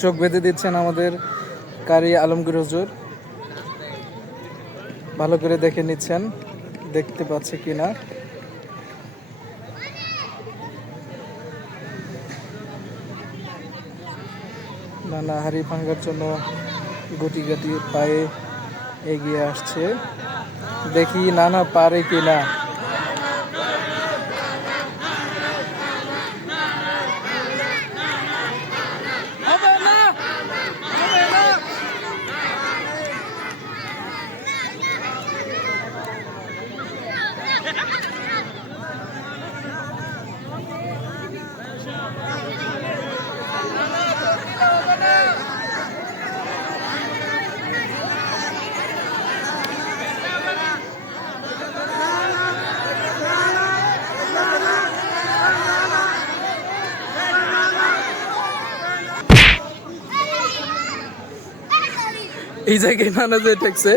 চোখ বেঁধে দিচ্ছেন আমাদের কারি আলমগীর হুজুর। ভালো করে দেখে নিচ্ছেন দেখতে পাচ্ছে কিনা। নানা হাড়ি ভাঙার জন্য গুটি গুটি পায়ে এগিয়ে আসছে, দেখি নানা পারে কিনা। এই জায়গায় নানা যে ঠেকছে।